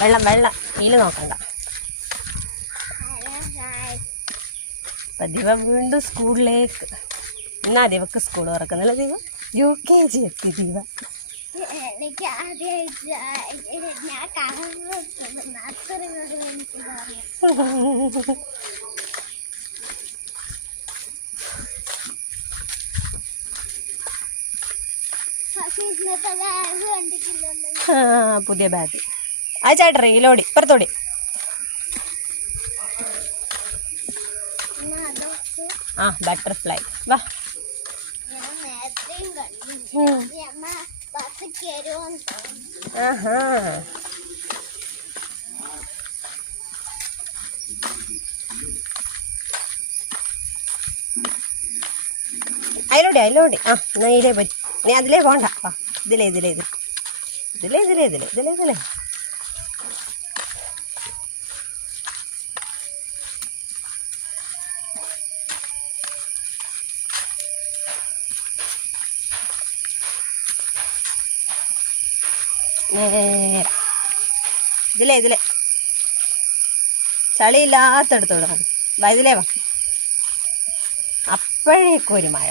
വെള്ളം വെള്ളം കീല് നോക്കണ്ട. അപ്പം ദിവ വീണ്ടും സ്കൂളിലേക്ക്. എന്നാ ദിവക്ക് സ്കൂൾ തുറക്കുന്നില്ല ദിവ? UKG എത്തി ദിവ. പുതിയ ബാഗ് ആ ചേട്ടൻ റീലോടി ഇപ്പുറത്തോടി. ആ ബട്ടർഫ്ലൈ വാ. ആഹാ അതിലോടി. ആ എന്നാ ഇതിലേ പോയി. നീ അതിലേ പോണ്ട. ആ ഇതിലേ. ഇതിലേ ചളിയില്ലാത്തടത്തോട് വാ. ഇതിലേ വാ. അപ്പോഴേക്കും ഒരു മഴ.